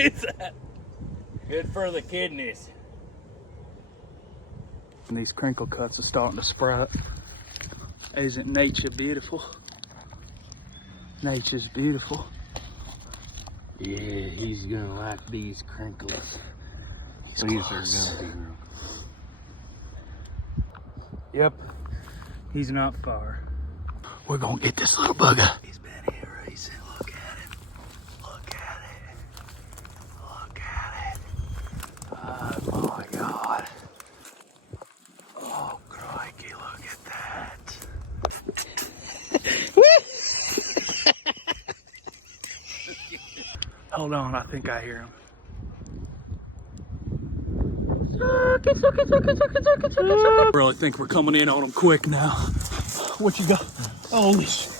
is that? Good for the kidneys. And these crinkle cuts are starting to sprout. Isn't nature beautiful? Nature's beautiful. Yeah, he's gonna like these crinkles. These are gonna be real. Yep. He's not far. We're gonna get this little bugger. He's been here recent. Look at him. Look at it. Look at it. Oh my God. Oh crikey, look at that. Hold on, I think I hear him. I really think we're coming in on him quick now. What you got? Holy shit.